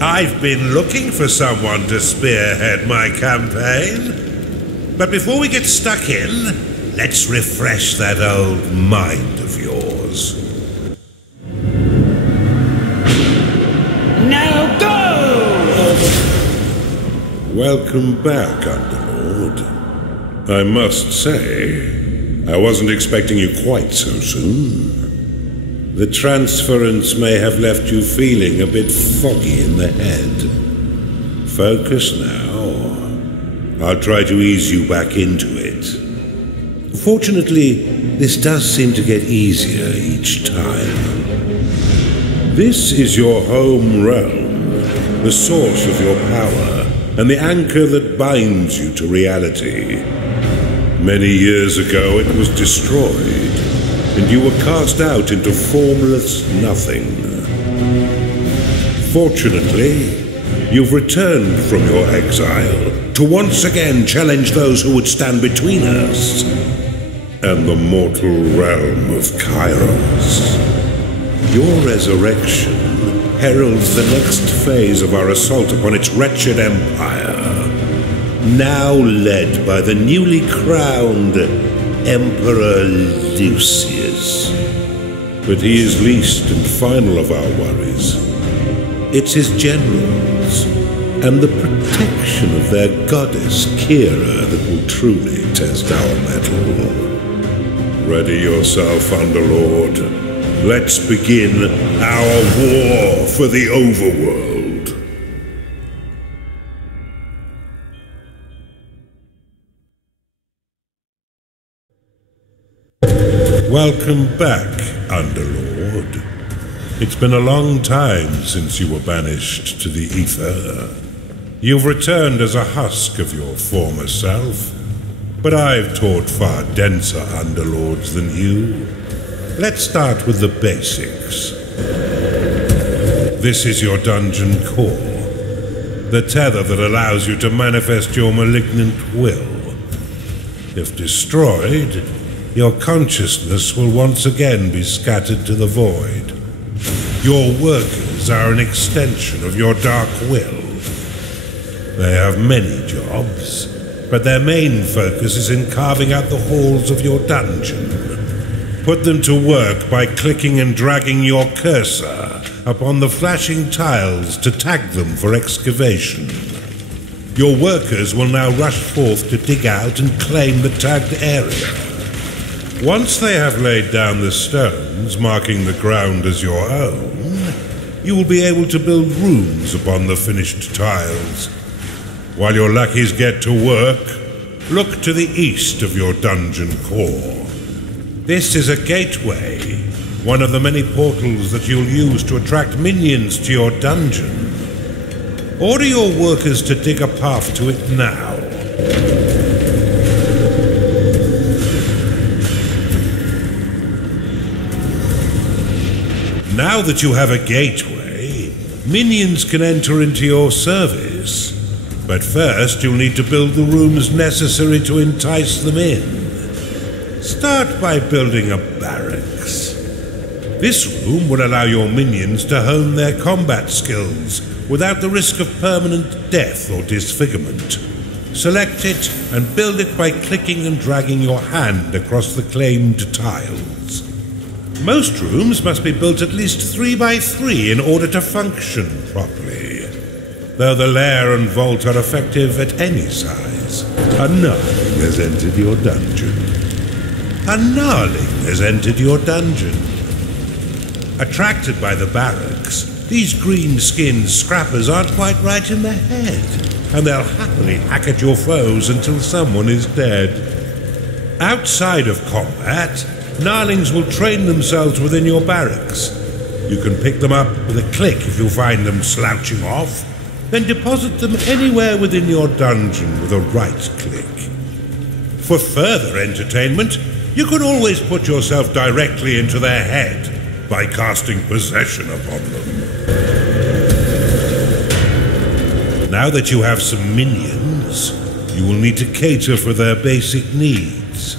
I've been looking for someone to spearhead my campaign. But before we get stuck in, let's refresh that old mind of yours. Now go! Welcome back, Underlord. I must say, I wasn't expecting you quite so soon. The transference may have left you feeling a bit foggy in the head. Focus now. I'll try to ease you back into it. Fortunately, this does seem to get easier each time. This is your home realm, the source of your power, and the anchor that binds you to reality. Many years ago it was destroyed, and you were cast out into formless nothing. Fortunately, you've returned from your exile to once again challenge those who would stand between us and the mortal realm of chyos. Your resurrection heralds the next phase of our assault upon its wretched empire, now led by the newly crowned Emperor Lucius. But he is least and final of our worries. It's his generals and the protection of their goddess Kira that will truly test our mettle. Ready yourself, Underlord. Let's begin our war for the Overworld. Welcome back, Underlord. It's been a long time since you were banished to the ether. You've returned as a husk of your former self, but I've taught far denser Underlords than you. Let's start with the basics. This is your dungeon core, the tether that allows you to manifest your malignant will. If destroyed, your consciousness will once again be scattered to the void. Your workers are an extension of your dark will. They have many jobs, but their main focus is in carving out the halls of your dungeon. Put them to work by clicking and dragging your cursor upon the flashing tiles to tag them for excavation. Your workers will now rush forth to dig out and claim the tagged area. Once they have laid down the stones, marking the ground as your own, you will be able to build rooms upon the finished tiles. While your lackeys get to work, look to the east of your dungeon core. This is a gateway, one of the many portals that you'll use to attract minions to your dungeon. Order your workers to dig a path to it now. Now that you have a gateway, minions can enter into your service. But first you'll need to build the rooms necessary to entice them in. Start by building a barracks. This room will allow your minions to hone their combat skills without the risk of permanent death or disfigurement. Select it and build it by clicking and dragging your hand across the claimed tiles. Most rooms must be built at least 3 by 3 in order to function properly, though the lair and vault are effective at any size. A gnarling has entered your dungeon. A gnarling has entered your dungeon. Attracted by the barracks, these green-skinned scrappers aren't quite right in the head, and they'll happily hack at your foes until someone is dead. Outside of combat, gnarlings will train themselves within your barracks. You can pick them up with a click if you find them slouching off, then deposit them anywhere within your dungeon with a right click. For further entertainment, you can always put yourself directly into their head by casting possession upon them. Now that you have some minions, you will need to cater for their basic needs.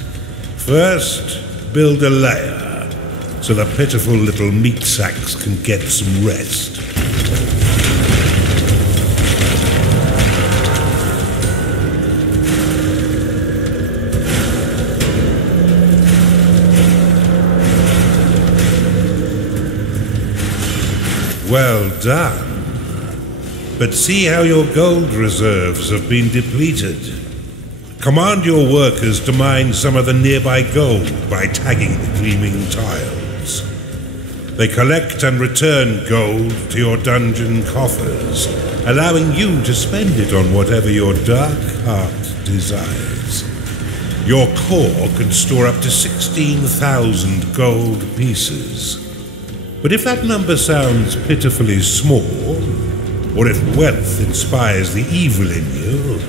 First, build a lair, so the pitiful little meat sacks can get some rest. Well done. But see how your gold reserves have been depleted. Command your workers to mine some of the nearby gold by tagging the gleaming tiles. They collect and return gold to your dungeon coffers, allowing you to spend it on whatever your dark heart desires. Your core can store up to 16,000 gold pieces. But if that number sounds pitifully small, or if wealth inspires the evil in you,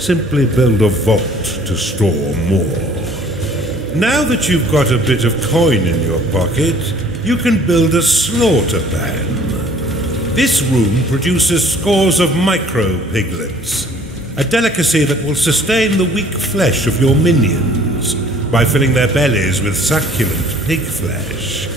simply build a vault to store more. Now that you've got a bit of coin in your pocket, you can build a slaughter pan. This room produces scores of micro-piglets, a delicacy that will sustain the weak flesh of your minions by filling their bellies with succulent pig flesh.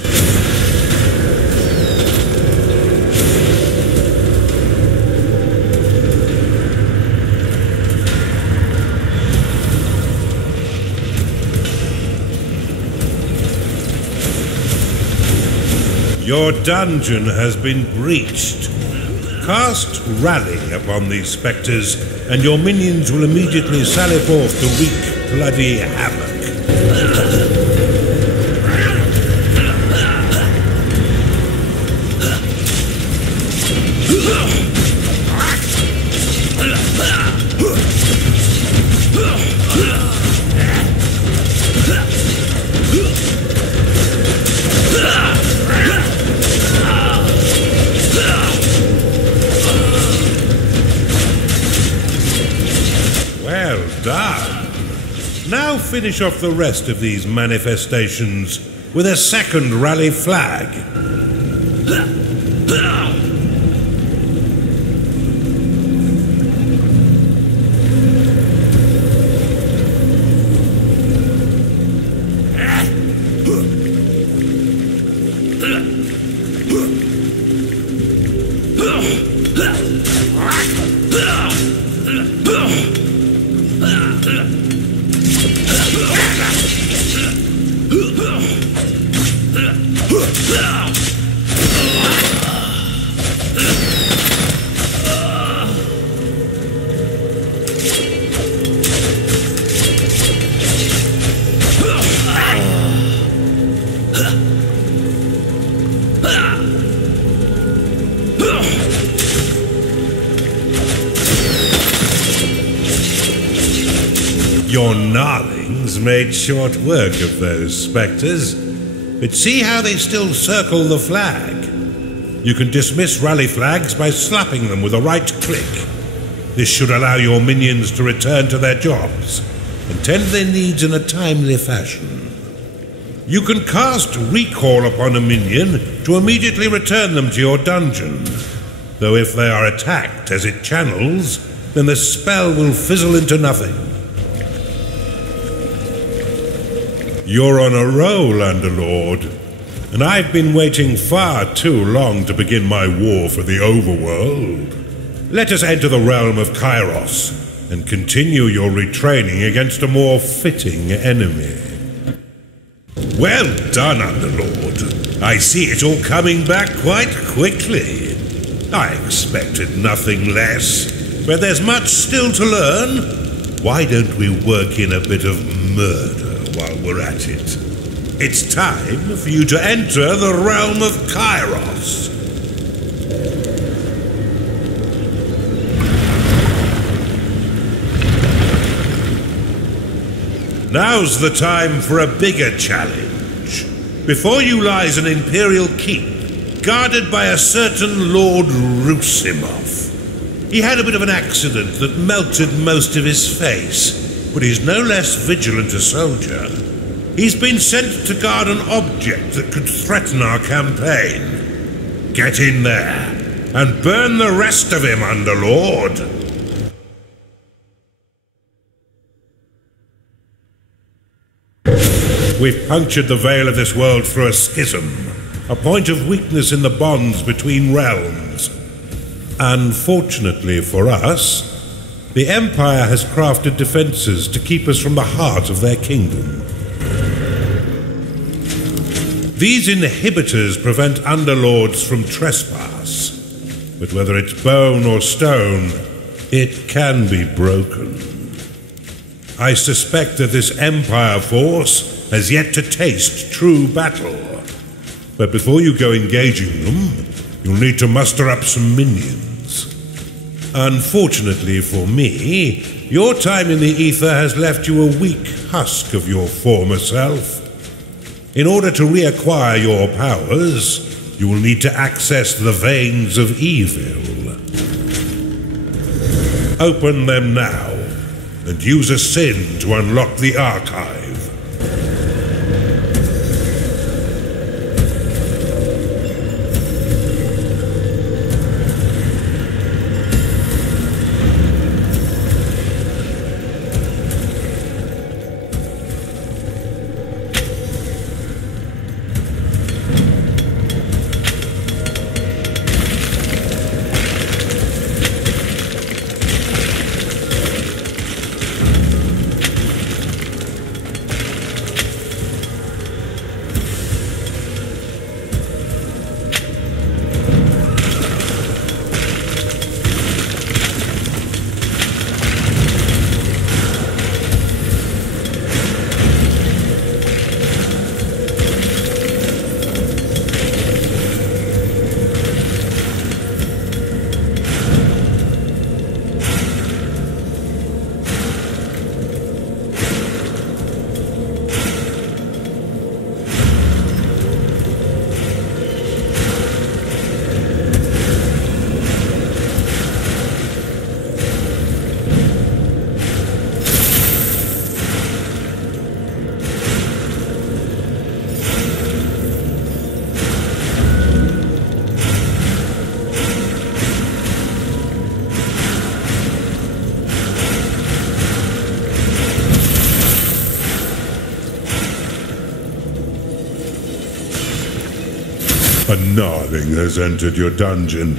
Your dungeon has been breached. Cast Rally upon these spectres, and your minions will immediately sally forth to wreak bloody havoc. Well done. Now finish off the rest of these manifestations with a second rally flag. Your gnarlings made short work of those spectres, but see how they still circle the flag. You can dismiss rally flags by slapping them with a right click. This should allow your minions to return to their jobs and tend their needs in a timely fashion. You can cast Recall upon a minion to immediately return them to your dungeon, though if they are attacked as it channels, then the spell will fizzle into nothing. You're on a roll, Underlord, and I've been waiting far too long to begin my war for the Overworld. Let us enter the realm of chyos and continue your retraining against a more fitting enemy. Well done, Underlord. I see it all coming back quite quickly. I expected nothing less, but there's much still to learn. Why don't we work in a bit of murder while we're at it? It's time for you to enter the realm of chyos. Now's the time for a bigger challenge. Before you lies an Imperial keep, guarded by a certain Lord Rusimov. He had a bit of an accident that melted most of his face, but he's no less vigilant a soldier. He's been sent to guard an object that could threaten our campaign. Get in there, and burn the rest of him, Underlord. We've punctured the veil of this world through a schism, a point of weakness in the bonds between realms. Unfortunately for us, the Empire has crafted defenses to keep us from the heart of their kingdom. These inhibitors prevent underlords from trespass, but whether it's bone or stone, it can be broken. I suspect that this Empire force has yet to taste true battle, but before you go engaging them, you'll need to muster up some minions. Unfortunately for me, your time in the ether has left you a weak husk of your former self. In order to reacquire your powers, you will need to access the veins of evil. Open them now, and use a sin to unlock the archive. A gnarling has entered your dungeon.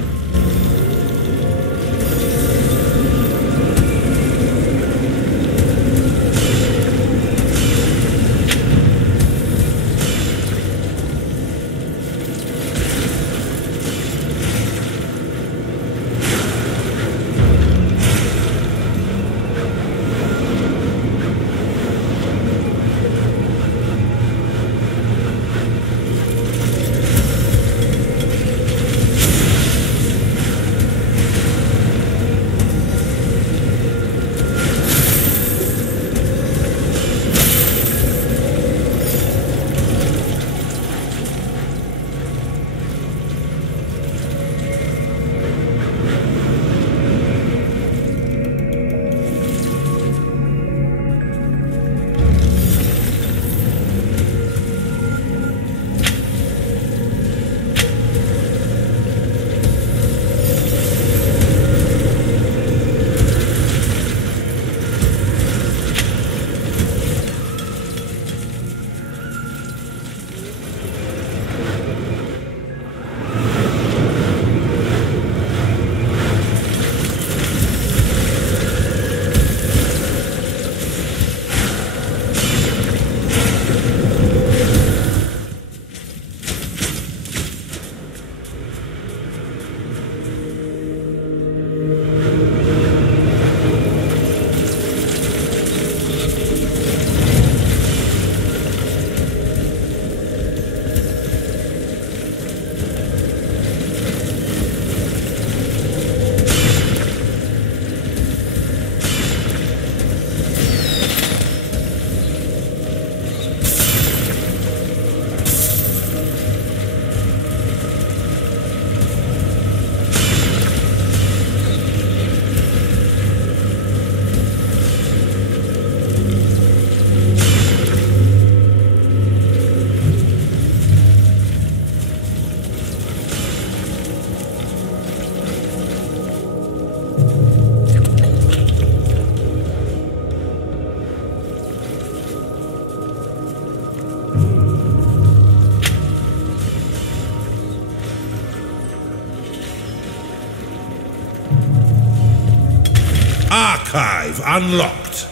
Archive unlocked.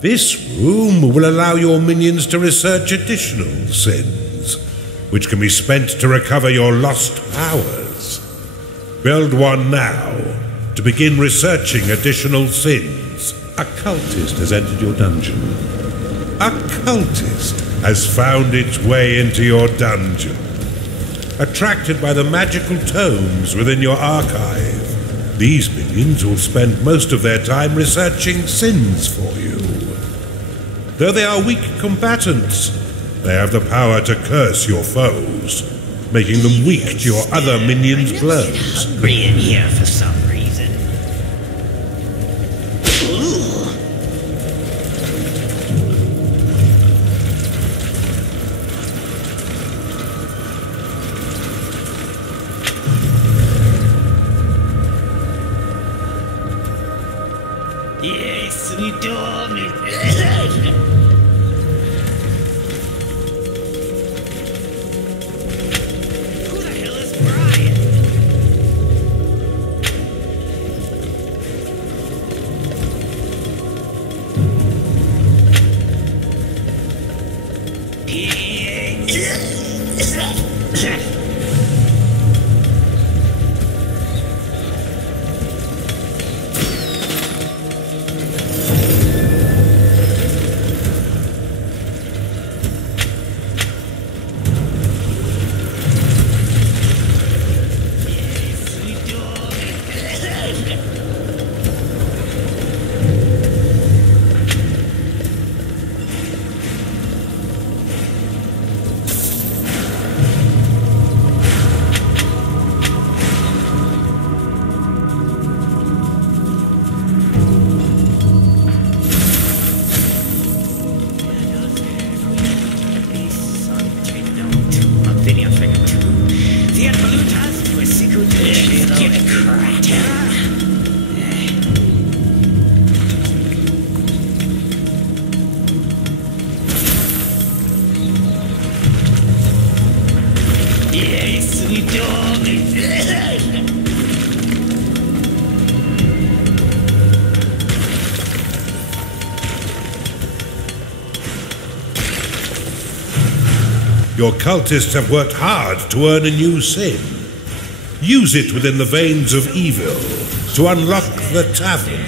This room will allow your minions to research additional sins. which can be spent to recover your lost powers. Build one now to begin researching additional sins. A cultist has entered your dungeon. A cultist has found its way into your dungeon. Attracted by the magical tomes within your archive, these minions will spend most of their time researching sins for you. Though they are weak combatants, they have the power to curse your foes, making them weak to your other minions' blows. Hungry in here for some reason. Yes, we do. Your cultists have worked hard to earn a new sin. Use it within the veins of evil to unlock the tavern.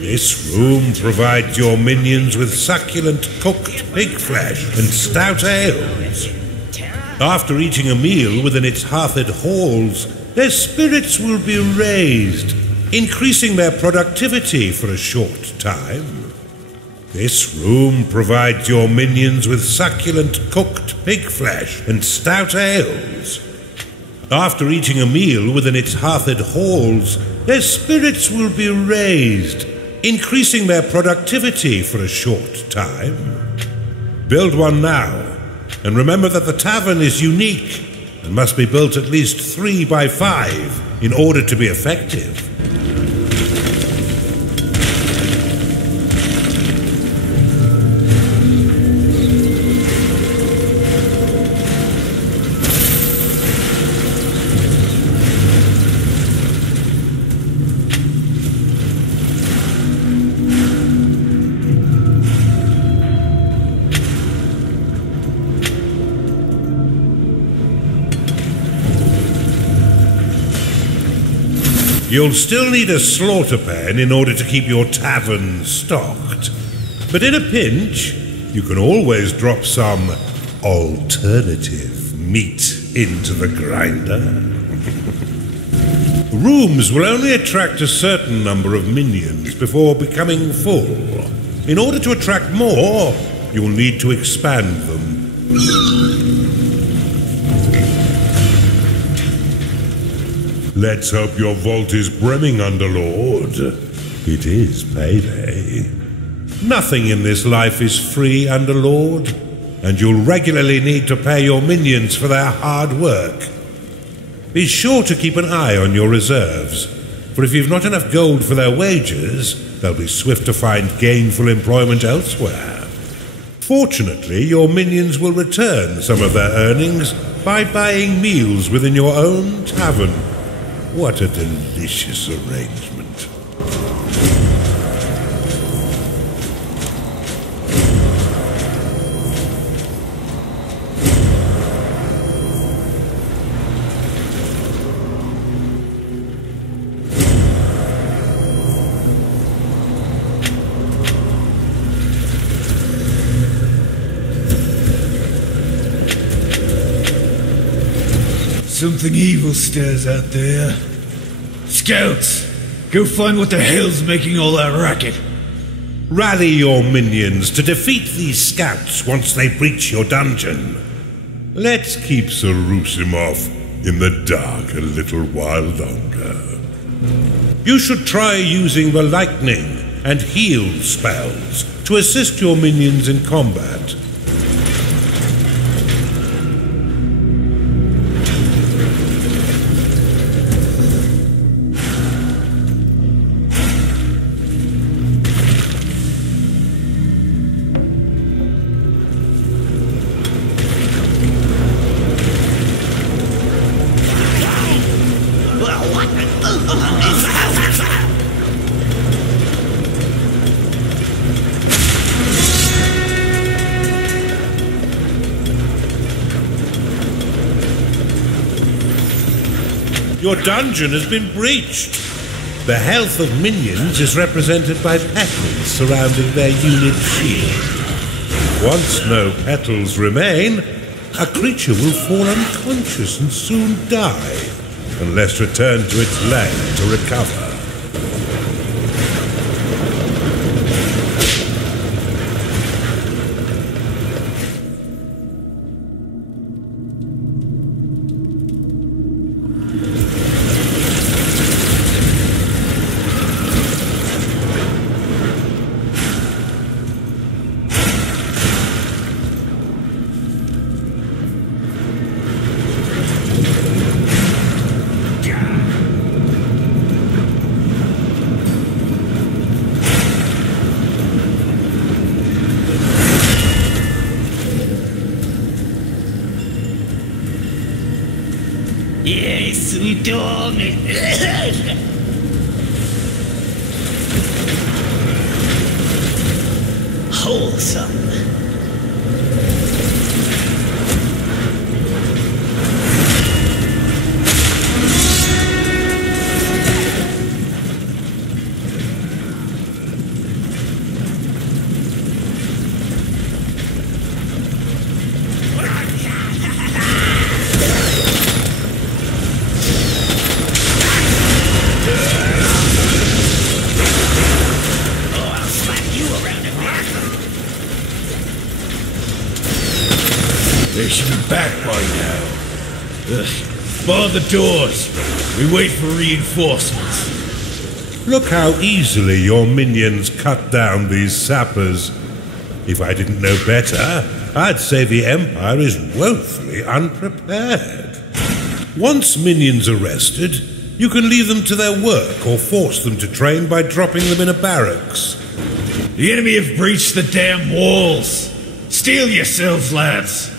This room provides your minions with succulent cooked pig flesh and stout ales. After eating a meal within its hearthed halls, their spirits will be raised, increasing their productivity for a short time. This room provides your minions with succulent cooked pig flesh and stout ales. After eating a meal within its hearthed halls, their spirits will be raised, increasing their productivity for a short time. Build one now, and remember that the tavern is unique and must be built at least 3 by 5 in order to be effective. You'll still need a slaughter pen in order to keep your tavern stocked. But in a pinch, you can always drop some alternative meat into the grinder. Rooms will only attract a certain number of minions before becoming full. In order to attract more, you'll need to expand them. Let's hope your vault is brimming, Underlord. It is payday. Nothing in this life is free, Underlord, and you'll regularly need to pay your minions for their hard work. Be sure to keep an eye on your reserves, for if you've not enough gold for their wages, they'll be swift to find gainful employment elsewhere. Fortunately, your minions will return some of their earnings by buying meals within your own tavern. What a delicious arrangement. Something evil stirs out there. Scouts, go find what the hell's making all that racket. Rally your minions to defeat these scouts once they breach your dungeon. Let's keep Sarusimov in the dark a little while longer. You should try using the lightning and heal spells to assist your minions in combat. Your dungeon has been breached. The health of minions is represented by petals surrounding their unit shield. Once no petals remain, a creature will fall unconscious and soon die, unless returned to its lair to recover. Yes, we done it. Wholesome. They should be back by now. Ugh. Bar the doors. We wait for reinforcements. Look how easily your minions cut down these sappers. If I didn't know better, I'd say the Empire is woefully unprepared. Once minions are rested, you can leave them to their work or force them to train by dropping them in a barracks. The enemy have breached the damn walls. Steel yourselves, lads.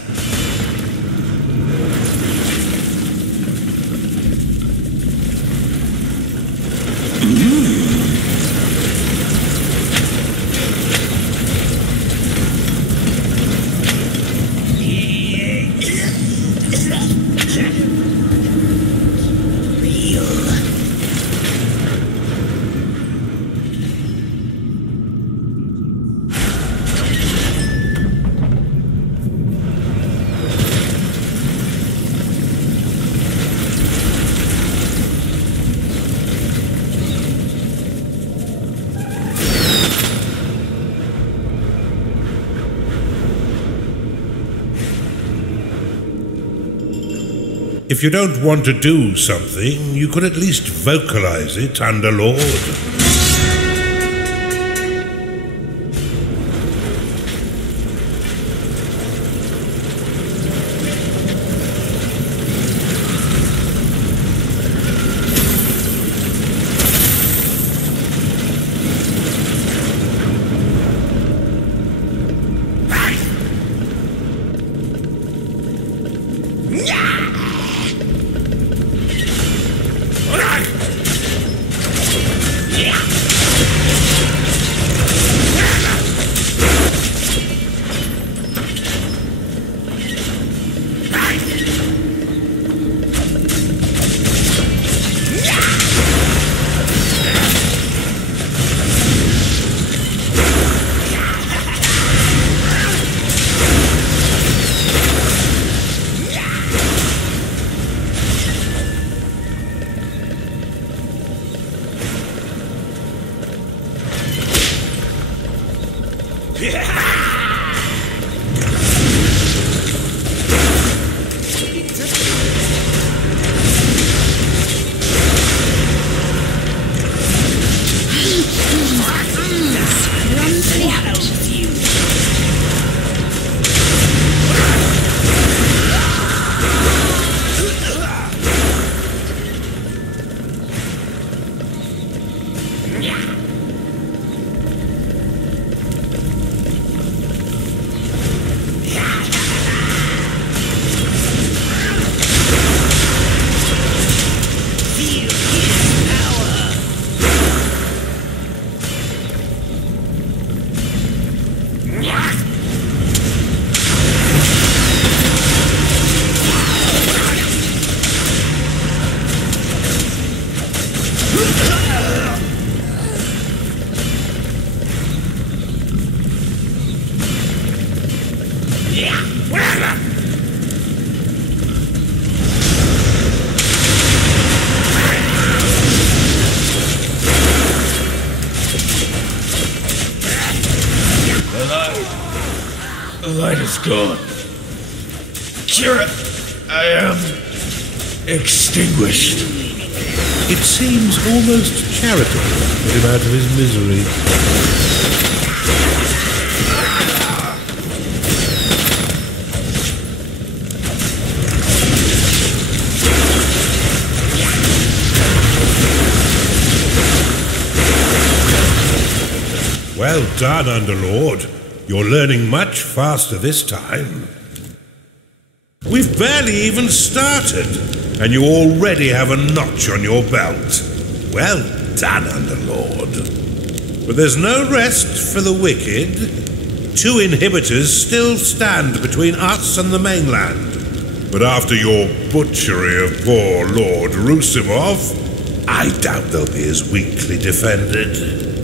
If you don't want to do something, you could at least vocalize it, Underlord. Yeah! The light is gone. Kira, I am extinguished. It seems almost charitable to put him out of his misery. Well done, Underlord. You're learning much faster this time. We've barely even started, and you already have a notch on your belt. Well done, Underlord. But there's no rest for the wicked. 2 inhibitors still stand between us and the mainland. But after your butchery of poor Lord Rusimov, I doubt they'll be as weakly defended.